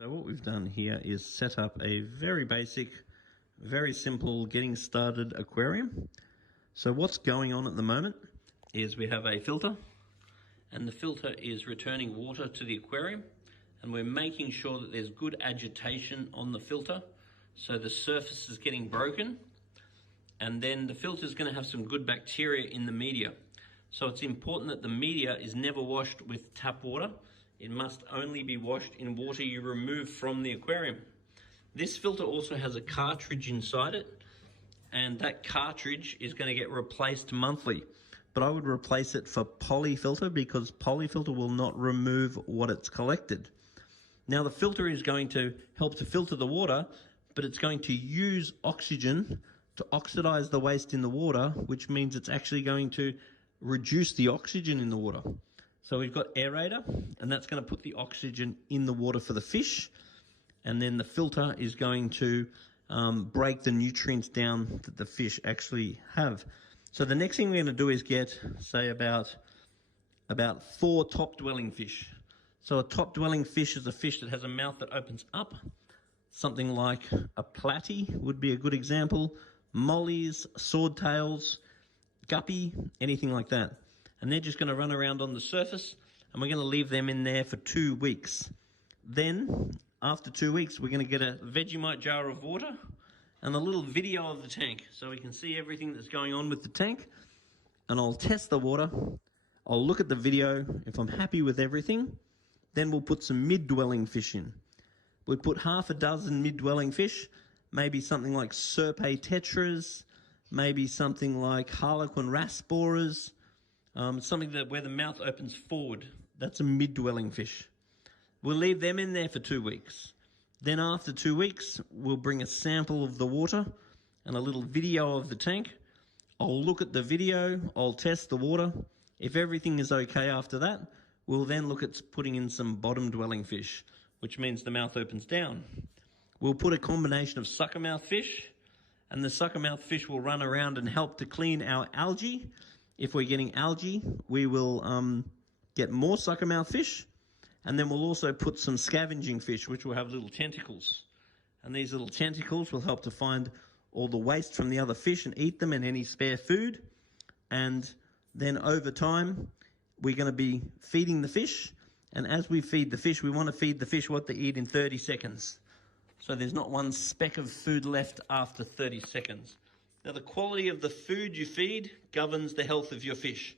So what we've done here is set up a very basic, very simple getting started aquarium. So what's going on at the moment is we have a filter, and the filter is returning water to the aquarium, and we're making sure that there's good agitation on the filter so the surface is getting broken, and then the filter is going to have some good bacteria in the media. So it's important that the media is never washed with tap water. It must only be washed in water you remove from the aquarium. This filter also has a cartridge inside it, and that cartridge is going to get replaced monthly. But I would replace it for polyfilter because polyfilter will not remove what it's collected. Now the filter is going to help to filter the water, but it's going to use oxygen to oxidize the waste in the water, which means it's actually going to reduce the oxygen in the water. So we've got aerator, and that's going to put the oxygen in the water for the fish, and then the filter is going to break the nutrients down that the fish actually have. So the next thing we're going to do is get, say, about 4 top-dwelling fish. So a top-dwelling fish is a fish that has a mouth that opens up. Something like a platy would be a good example. Mollies, swordtails, guppy, anything like that. And they're just going to run around on the surface, and we're going to leave them in there for 2 weeks. Then, after 2 weeks, we're going to get a Vegemite jar of water and a little video of the tank so we can see everything that's going on with the tank. And I'll test the water. I'll look at the video. If I'm happy with everything, then we'll put some mid-dwelling fish in. We'll put half a dozen mid-dwelling fish, maybe something like Serpae tetras, maybe something like Harlequin rasboras, something that where the mouth opens forward. That's a mid-dwelling fish. We'll leave them in there for 2 weeks. Then after 2 weeks, we'll bring a sample of the water and a little video of the tank. I'll look at the video, I'll test the water. If everything is okay after that, we'll then look at putting in some bottom-dwelling fish, which means the mouth opens down. We'll put a combination of suckermouth fish, and the suckermouth fish will run around and help to clean our algae. If we're getting algae, we will get more suckermouth fish, and then we'll also put some scavenging fish, which will have little tentacles. And these little tentacles will help to find all the waste from the other fish and eat them and any spare food. And then over time, we're going to be feeding the fish. And as we feed the fish, we want to feed the fish what they eat in 30 seconds. So there's not one speck of food left after 30 seconds. Now, the quality of the food you feed governs the health of your fish.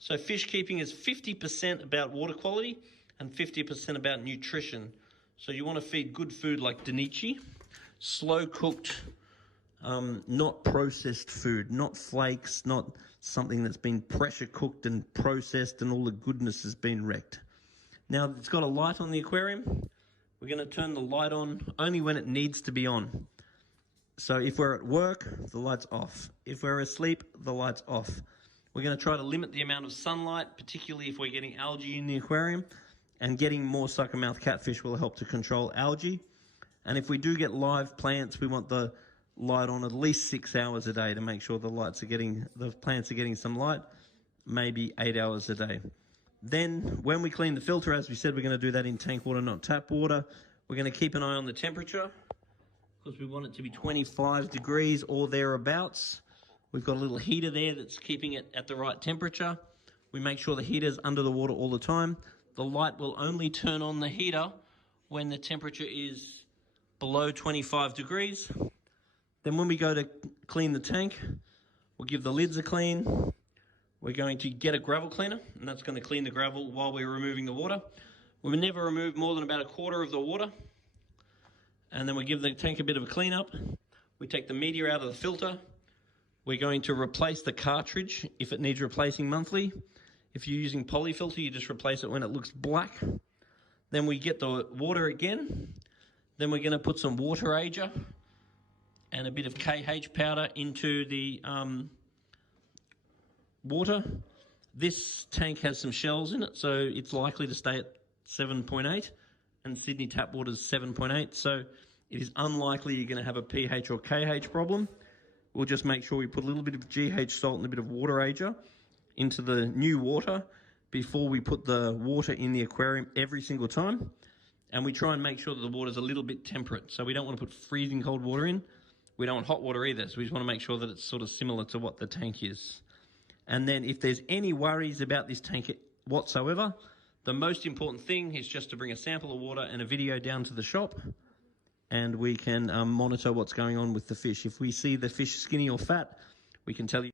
So fish keeping is 50% about water quality and 50% about nutrition. So you want to feed good food like Danichi, slow cooked, not processed food, not flakes, not something that's been pressure cooked and processed and all the goodness has been wrecked. Now, it's got a light on the aquarium. We're going to turn the light on only when it needs to be on. So if we're at work, the light's off. If we're asleep, the light's off. We're going to try to limit the amount of sunlight, particularly if we're getting algae in the aquarium, and getting more suckermouth catfish will help to control algae. And if we do get live plants, we want the light on at least 6 hours a day to make sure the plants are getting some light, maybe 8 hours a day. Then when we clean the filter, as we said, we're going to do that in tank water, not tap water. We're going to keep an eye on the temperature, because we want it to be 25 degrees or thereabouts. We've got a little heater there that's keeping it at the right temperature. We make sure the heater's under the water all the time. The light will only turn on the heater when the temperature is below 25 degrees. Then when we go to clean the tank, we'll give the lids a clean. We're going to get a gravel cleaner, and that's going to clean the gravel while we're removing the water. We never remove more than about a quarter of the water. And then we give the tank a bit of a clean up. We take the media out of the filter. We're going to replace the cartridge if it needs replacing monthly. If you're using polyfilter, you just replace it when it looks black. Then we get the water again. Then we're going to put some water ager and a bit of KH powder into the water. This tank has some shells in it, so it's likely to stay at 7.8. And Sydney tap water is 7.8, so it is unlikely you're going to have a pH or KH problem. We'll just make sure we put a little bit of GH salt and a bit of water ager into the new water before we put the water in the aquarium every single time. And we try and make sure that the water's a little bit temperate. So we don't want to put freezing cold water in. We don't want hot water either. So we just want to make sure that it's sort of similar to what the tank is. And then if there's any worries about this tank whatsoever, the most important thing is just to bring a sample of water and a video down to the shop, and we can monitor what's going on with the fish. If we see the fish skinny or fat, we can tell you.